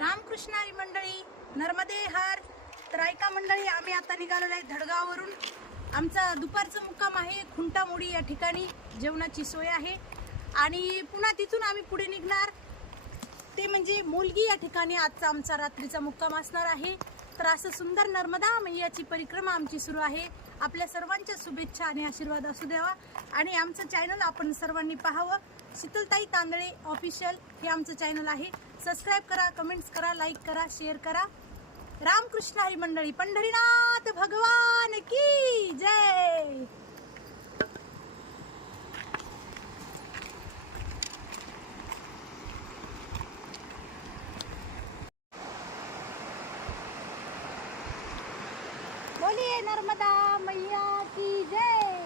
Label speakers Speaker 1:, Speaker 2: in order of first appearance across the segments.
Speaker 1: रामकृष्णारी मंडळी नर्मदे हर तर ऐका मंडळी आम्ही आता निघालेलो आहे धडगाववरून. आमचा दुपारचं मुक्काम आहे खुंटामोडी या ठिकाणी जेवणाची सोय आहे. आणि पुन्हा तिथून आम्ही पुढे निघणार. ते म्हणजे मोलगी या ठिकाणी आजचा आमचा रात्रीचा मुक्काम असणार आहे. तर असं सुंदर नर्मदा म्हणजे मैयाची परिक्रमा आमची सुरू आहे. आपल्या सर्वांच्या शुभेच्छा आणि आशीर्वाद असू द्यावा. आणि आमचं चॅनल आपण सर्वांनी पाहावं. शीतलताई तांदळे ऑफिशियल हे आमचं चॅनल आहे. सबस्क्राईब करा कमेंट्स करा लाईक करा शेअर करा. रामकृष्ण हरी मंडळी पंढरीनाथ भगवान की जय! बोलिए नर्मदा मैया की जय!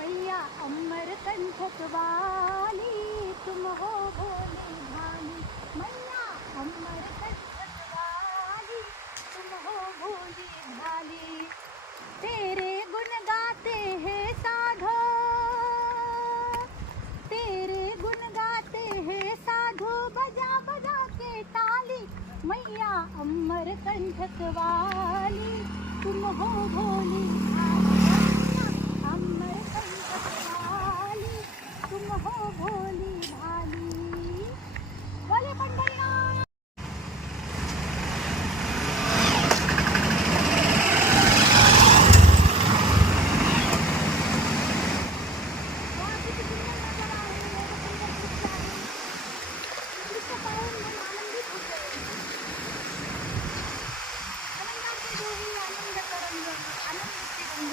Speaker 1: मैया अमर कंठक वाली तुम हो भोले भाली। मैया अमर कंठक वाली तुम हो भोली भाली। तेरे गुण गाते हैं साधो। तेरे गुण गाते हैं साधो। बजा बजा के ताली। मैया अमर कंठक वाली तुम हो भोली भाली मैया अमर कंठक वाली तुम हो भोली भाली बोले पंढरीनाथ वा, किती सुंदर नजारा आहे, एवढं सुंदर दृश्य आहे. दृश्य पाहून मन आनंदित होते. आनंदाचे डोही आनंद तरंग, आनंदाचे रंग.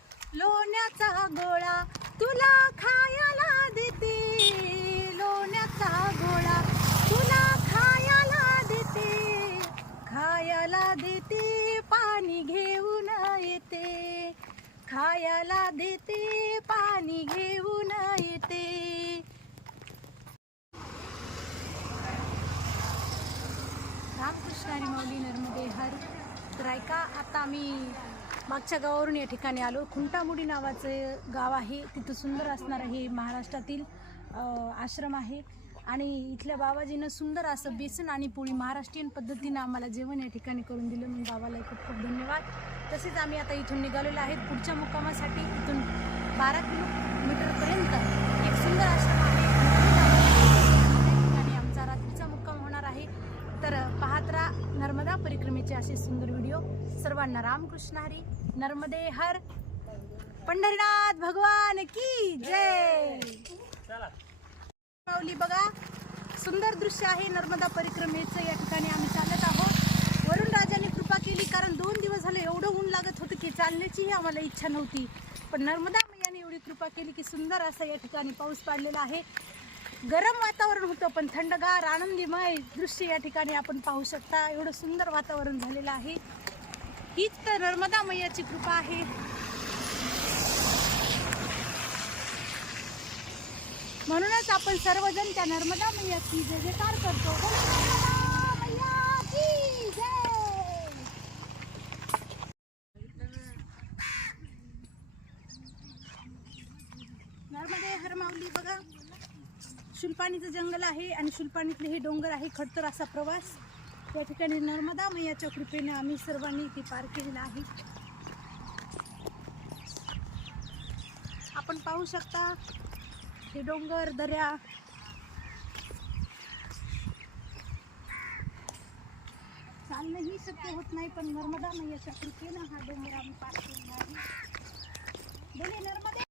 Speaker 1: लोण्याचा गोळा तुला खायला देते. लोण्याचा गोळा तुला खायला देते. खायला देते पाणी घेऊन येते. खायला देते पाणी घेऊन येते. रामकृष्णारी माऊली नर्मदे हर त्रायका आता मी मागच्या गावावरून या ठिकाणी आलो. खुंटामुडी नावाचं गाव आहे. तिथं सुंदर असणारं हे महाराष्ट्रातील आश्रम आहे. आणि इथल्या बाबाजीनं सुंदर असं बेसन आणि पोळी महाराष्ट्रीयन पद्धतीनं आम्हाला जेवण या ठिकाणी करून दिलं. म्हणून बाबाला खूप खूप धन्यवाद. तसेच आम्ही आता इथून निघालेलो आहेत. पुढच्या मुक्कामासाठी इथून बारा किलोमीटरपर्यंत एक सुंदर आश्रम आहे त्या ठिकाणी आमचा रात्रीचा मुक्काम होणार आहे तर पाहत राहा नर्मदा परिक्रमेचे असे सुंदर व्हिडिओ सर्वांना रामकृष्ण हरी नर्मदे हर. पंढरीनाथ भगवान की जय. माऊली बघा सुंदर दृश्य आहे नर्मदा परिक्रमेचं. या ठिकाणी आम्ही चालत आहोत. वरुण राजाने कृपा केली कारण दोन दिवस झाले एवढं ऊन लागत होतं की चालण्याचीही आम्हाला इच्छा नव्हती. पण नर्मदा मैयाने एवढी कृपा केली की सुंदर असा या ठिकाणी पाऊस पडलेला आहे. गरम वातावरण होतं पण थंडगार आनंदीमय दृश्य या ठिकाणी आपण पाहू शकता. एवढं सुंदर वातावरण झालेलं आहे. हीच तर नर्मदा मैयाची कृपा आहे. म्हणूनच आपण सर्वजण त्या नर्मदा मैयाची जय जयकार करतो. नर्मदे हरमावली बघा. शुलपाणीचं जंगल आहे आणि शुलपाणीतले हे डोंगर आहे खडतर असा प्रवास. या ठिकाणी नर्मदा मैयाच्या कृपेने आम्ही सर्वांनी इथे पार केलेला आहे. आपण पाहू शकता हे डोंगर दऱ्या. चालणंही शक्य होत नाही पण नर्मदा मैयाच्या कृपेनं हा डोंगर आम्ही पार केलेला आहे. नर्मदा.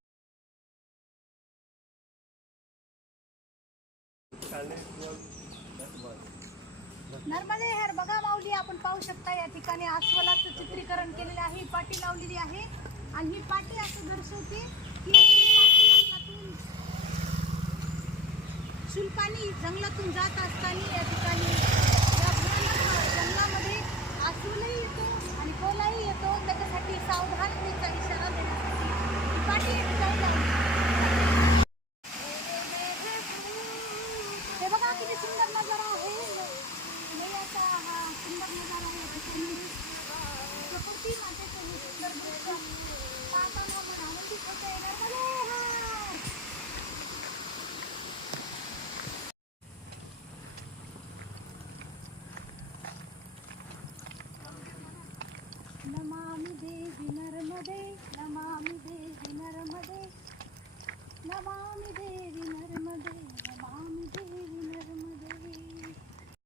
Speaker 1: नर्मदे हर बघा माऊली आपण पाहू शकता या ठिकाणी अस्वलाचं चित्रीकरण केलेलं आहे. पाटी लावलेली आहे. आणि ही पाटी असं दर्शवते की जंगलातून जंगलातून जात असताना या ठिकाणी या भयानक जंगलामध्ये अस्वलही येतो आणि कोलाही येतो त्याच्यासाठी सावधानतेचा इशारा देण्यासाठी ही पाटी या ठिकाणी लावली. हे बघा किती सुंदर नजारा आहे मैयाचा हा सुंदर नजारा आहे त्याच्यामध्ये प्रकृती मातेचं हे सुंदर दृश्य पाहताना मन आनंदित होते नर्मदे हर. नमामि देवि नर्मदे नमामि देवि नर्मदे नमामि